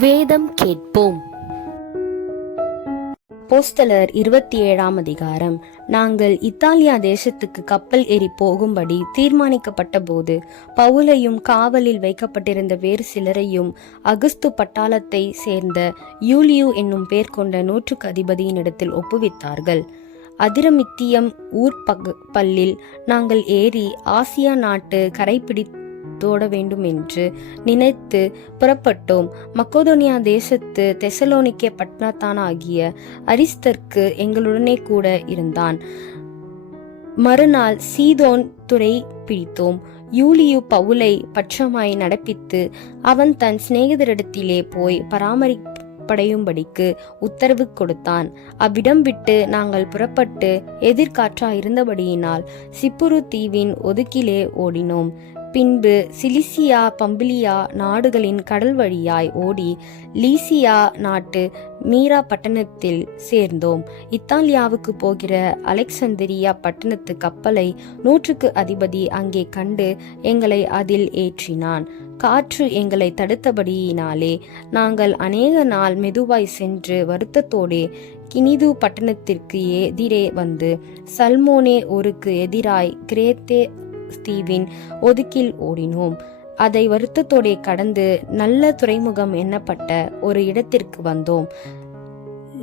வேதம் கேட்போம். போஸ்டலர் இருபத்தி ஏழாம் அதிகாரம். நாங்கள் இத்தாலியா தேசத்துக்கு கப்பல் ஏறி போகும்படி தீர்மானிக்கப்பட்ட போது பவுலையும் காவலில் வைக்கப்பட்டிருந்த வேறு சிலரையும் அகஸ்து பட்டாளத்தை சேர்ந்த யூலியு என்னும் பேர் கொண்ட நூற்றுக்கு அதிபதியினிடத்தில் ஒப்புவித்தார்கள். அதிரமித்தியம் ஊர் பல்லில் நாங்கள் ஏறி ஆசியா நாட்டு கரைப்பிடி தோட வேண்டும் என்று நினைத்து புறப்பட்டோம். மக்கோதோனியா தேசத்து தெசலோனிக்கே ஆகிய அரிஸ்தர்க்கு எங்களுடனே கூட இருந்தான். மறுநாள் சீதோன் துறை பிடித்தோம். யூலியு பவுலை பட்சமாய் நடப்பித்து அவன் தன் சிநேகிதரிடத்திலே போய் பராமரிப்படையும்படிக்கு உத்தரவு கொடுத்தான். அவ்விடம் விட்டு நாங்கள் புறப்பட்டு எதிர்காற்றா இருந்தபடியினால் சிப்புரு தீவின் ஒதுக்கிலே ஓடினோம். பின்பு சிலிசியா பம்பிலியா நாடுகளின் கடல் வழியாய் ஓடி லீசியா நாட்டு மீரா பட்டணத்தில் சேர்ந்தோம். இத்தாலியாவுக்கு போகிற அலெக்சந்திரியா பட்டணத்து கப்பலை நூற்றுக்கு அதிபதி அங்கே கண்டு எங்களை அதில் ஏற்றினான். காற்று எங்களை தடுத்தபடியினாலே நாங்கள் அநேக நாள் மெதுவாய் சென்று வருத்தத்தோடே கினிது பட்டணத்திற்கு எதிரே வந்து சல்மோனே ஒருக்கு எதிராய் கிரேத்தே தீவின் ஒதுக்கில் ஓடினோம். அதை வருத்தத்தோடே கடந்து நல்ல துறைமுகம் எண்ணப்பட்ட ஒரு இடத்திற்கு வந்தோம்.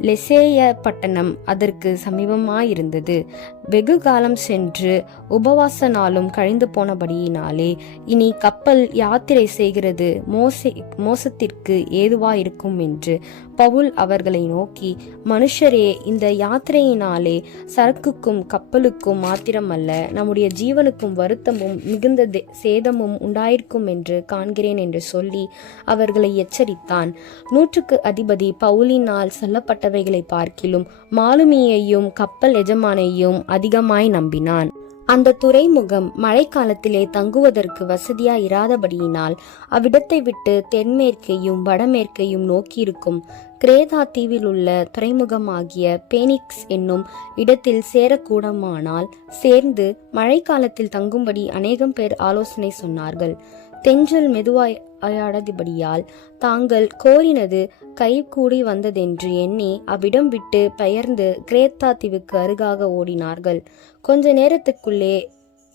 லெசேய பட்டணம் அதற்கு சமீபமாயிருந்தது. வெகு காலம் சென்று உபவாச நாளும் கழிந்து போனபடியினாலே இனி கப்பல் யாத்திரை செய்கிறது மோச மோசத்திற்கு ஏதுவாயிருக்கும் என்று பவுல் அவர்களை நோக்கி மனுஷரே இந்த யாத்திரையினாலே சரக்குக்கும் கப்பலுக்கும் மாத்திரமல்ல நம்முடைய ஜீவனுக்கும் வருத்தமும் மிகுந்த தே- சேதமும் உண்டாயிருக்கும் என்று காண்கிறேன் என்று சொல்லி அவர்களை எச்சரித்தான். நூற்றுக்கு அதிபதி பவுலினால் சொல்லப்பட்டவைகளை பார்க்கிலும் மாலுமியையும் கப்பல் எஜமானையும் அதிகமாய் நம்பினான். அந்த துறைமுகம் மழைக்காலத்திலே தங்குவதற்கு வசதியா இராதபடியினால் அவ்விடத்தை விட்டு தென்மேற்கையும் வடமேற்கையும் நோக்கியிருக்கும் கிரேதா தீவில் உள்ள துறைமுகமாகிய பேனிக்ஸ் என்னும் இடத்தில் சேரக்கூடமானால் சேர்ந்து மழைக்காலத்தில் தங்கும்படி அநேகம் பேர் ஆலோசனை சொன்னார்கள். தென்றல் மெதுவாய் அயாடதிபடியால் தாங்கள் கோரினது கைகூடி வந்ததென்று எண்ணி அவ்விடம் விட்டு பெயர்ந்து கிரேத்தா தீவுக்கு அருகாக ஓடினார்கள். கொஞ்ச நேரத்துக்குள்ளே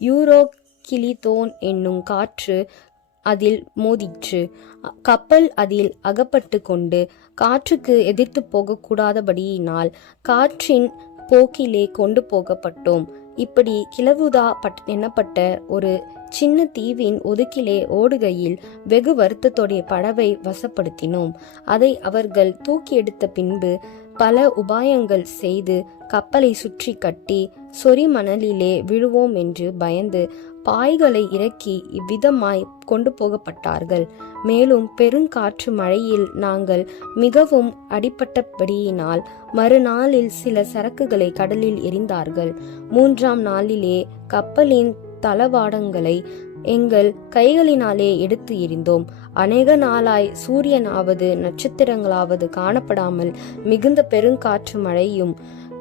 யூரோ கிளிதோன் என்னும் காற்று அதில் மோதிற்று. கப்பல் அதில் அகப்பட்டு கொண்டு காற்றுக்கு எதிர்த்து போகக்கூடாதபடியினால் காற்றின் போக்கிலே கொண்டு போகப்பட்டோம். இப்படி கிளவுதா பட் எண்ணப்பட்ட ஒரு சின்ன தீவின் ஒதுக்கிலே ஓடுகையில் வெகு வருத்தத்தோடைய படவை வசப்படுத்தினோம். அதை அவர்கள் தூக்கி எடுத்த பின்பு பல உபாயங்கள் செய்து கப்பலை சுற்றி கட்டி சொறி மணலிலே விழுவோம் என்று பயந்து பாய்களை இறக்கி இவ்விதமாய் கொண்டு போகப்பட்டார்கள். மேலும் பெருங்காற்று மழையில் நாங்கள் மிகவும் அடிபட்டபடியினால் மறுநாளில் சில சரக்குகளை கடலில் எரிந்தார்கள் மூன்றாம் நாளிலே கப்பலின் தளவாடங்களை எங்கள் கைகளினாலே எடுத்து எறிந்தோம். அநேக நாளாய் சூரியனாவது நட்சத்திரங்களாவது காணப்படாமல் மிகுந்த பெருங்காற்று மழையும்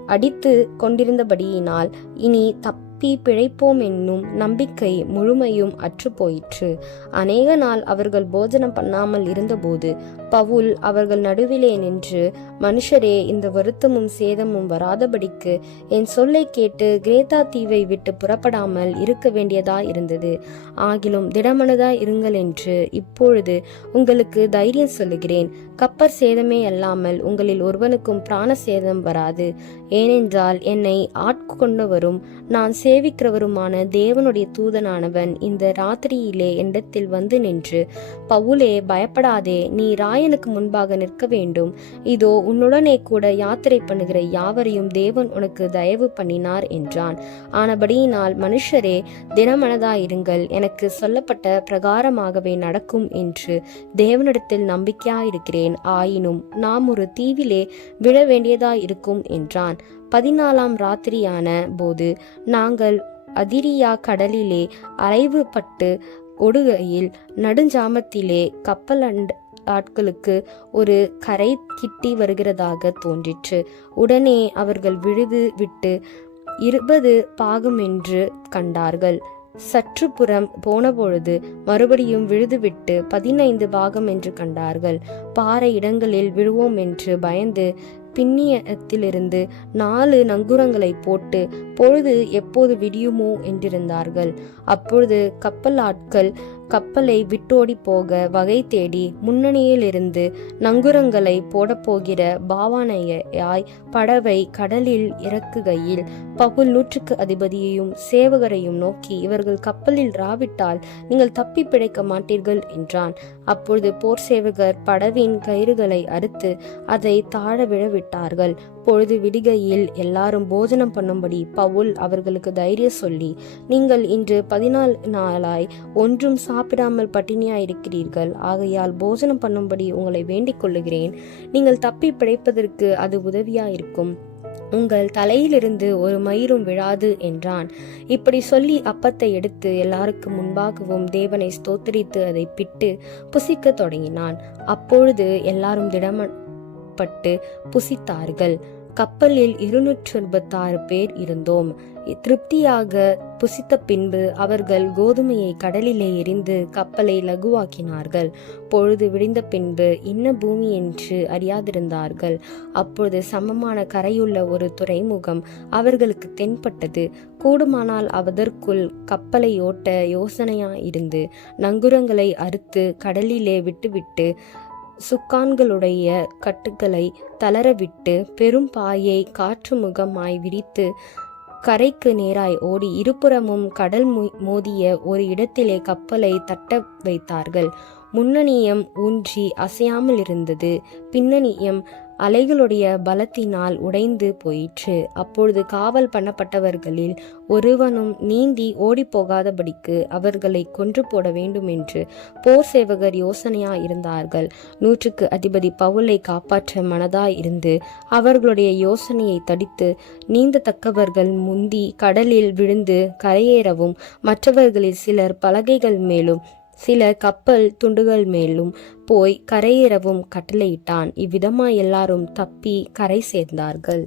அடித்து கொண்டிருந்தபடியினால் இனி தப் தப்பி பிழைப்போம் என்னும் நம்பிக்கை முழுமையும் அற்றுப்போயிற்று. அநேக நாள் அவர்கள் போஜனம் பண்ணாமல் இருந்தபோது பவுல் அவர்கள் நடுவிலே நின்று மனுஷரே இந்த வருத்தமும் சேதமும் வராதபடிக்கு என் சொல்லை கேட்டு கிரேத்தா தீவை விட்டு புறப்படாமல் இருக்க வேண்டியதா இருந்தது. ஆகிலும் திடமனதா இருங்கள் என்று இப்பொழுது உங்களுக்கு தைரியம் சொல்லுகிறேன். கப்பர் சேதமே அல்லாமல் உங்களில் ஒருவனுக்கும் பிராண சேதம் வராது. ஏனென்றால் என்னை ஆட்கொண்டவரும் நான் சேவிக்கிறவருமான தேவனுடைய தூதனானவன் இந்த ராத்திரியிலே என்னிடத்தில் வந்து நின்று பவுலே பயப்படாதே நீ ராயனுக்கு முன்பாக நிற்க வேண்டும். இதோ உன்னுடனே கூட யாத்திரை பண்ணுகிற யாவரையும் தேவன் உனக்கு தயவு பண்ணினார் என்றான். ஆனபடியினால் மனுஷரே தினமனதாயிருங்கள். எனக்கு சொல்லப்பட்ட பிரகாரமாகவே நடக்கும் என்று தேவனிடத்தில் நம்பிக்கையாயிருக்கிறேன். ஆயினும் நாம் ஒரு தீவிலே விழ வேண்டியதாயிருக்கும் என்றான். பதினாலாம் ராத்திரியான போது நாங்கள் அதிரியா கடலிலே அலைவுபட்டு ஒடுகையில் நடுஞ்சாமத்திலே கப்பல் அண்ட் ஆட்களுக்கு ஒரு கரை கிட்டி வருகிறதாக தோன்றிற்று. உடனே அவர்கள் விழுது விட்டு இருபது பாகம் என்று கண்டார்கள். சற்றுப்புறம் போனபொழுது மறுபடியும் விழுதுவிட்டு பதினைந்து பாகம் என்று கண்டார்கள். பாறை இடங்களில் விழுவோம் என்று பயந்து பின்னியத்திலிருந்து நாலு நங்குரங்களை போட்டு பொழுது எப்போது விடியுமோ என்றிருந்தார்கள். அப்பொழுது கப்பல் ஆட்கள் கப்பலை விட்டோடி போக வகை தேடி முன்னணியிலிருந்து நங்குரங்களை போடப்போகிற பாவானையாய் படவை கடலில் இறக்குகையில் பகுல் நூற்றுக்கு அதிபதியையும் சேவகரையும் நோக்கி இவர்கள் கப்பலில் ராவிட்டால் நீங்கள் தப்பி பிழைக்க மாட்டீர்கள் என்றான். அப்பொழுது போர் சேவகர் படவின் கயிறுகளை அறுத்து அதை தாழ விழவிட்டார்கள். அப்பொழுது பொழுது விடுகையில் எல்லாரும் போஜனம் பண்ணும்படி பவுல் அவர்களுக்கு தைரியம் சொல்லி நீங்கள் இன்று பதினாலு நாளாய் ஒன்றும் சாப்பிடாமல் பட்டினியாயிருக்கிறீர்கள். ஆகையால் போஜனம் பண்ணும்படி உங்களை வேண்டிக் கொள்ளுகிறேன். நீங்கள் தப்பி பிழைப்பதற்கு அது உதவியாயிருக்கும். உங்கள் தலையிலிருந்து ஒரு மயிரும் விழாது என்றான். இப்படி சொல்லி அப்பத்தை எடுத்து எல்லாருக்கும் முன்பாகவும் தேவனை ஸ்தோத்தரித்து அதை பிட்டு புசிக்க தொடங்கினான். அப்பொழுது எல்லாரும் திடமப்பட்டு புசித்தார்கள். கப்பலில் இருநூற்று எண்பத்தாறு பேர் இருந்தோம். திருப்தியாக புசித்த பின்பு அவர்கள் கோதுமையை கடலிலே எரிந்து கப்பலை லகுவாக்கினார்கள். பொழுது விடிந்த பின்பு இன்ன பூமி என்று அறியாதிருந்தார்கள். அப்பொழுது சமமான கரையுள்ள ஒரு துறைமுகம் அவர்களுக்கு தென்பட்டது. கூடுமானால் அதற்குள் கப்பலை ஓட்ட யோசனையாயிருந்து நங்குரங்களை அறுத்து கடலிலே விட்டுவிட்டு சுக்கான்களுடைய கட்டுகளை தளரவிட்டு பெரும் பாயை காற்று முகமாய் விரித்து கரைக்கு நேராய் ஓடி இருபுறமும் கடல் மோதிய ஒரு இடத்திலே கப்பலை தட்ட வைத்தார்கள். முன்னணியம் ஊன்றி அசையாமல் இருந்தது பின்னணியம் அலைகளுடைய பலத்தினால் உடைந்து போயிற்று. அப்பொழுது காவல் பண்ணப்பட்டவர்களில் ஒருவனும் நீந்தி ஓடிப்போகாதபடிக்கு அவர்களை கொன்று போட வேண்டும் என்று போர் சேவகர் யோசனையா இருந்தார்கள் நூற்றுக்கு அதிபதி பவுலை காப்பாற்ற மனதாய் இருந்து அவர்களுடைய யோசனையை தடித்து நீந்தத்தக்கவர்கள் முந்தி கடலில் விழுந்து கரையேறவும் மற்றவர்களில் சிலர் பலகைகள் மேலும் சில கப்பல் துண்டுகள் மேலும் போய் கரையேறவும் கட்டளையிட்டான். இவ்விதமாய் எல்லாரும் தப்பி கரை சேர்ந்தார்கள்.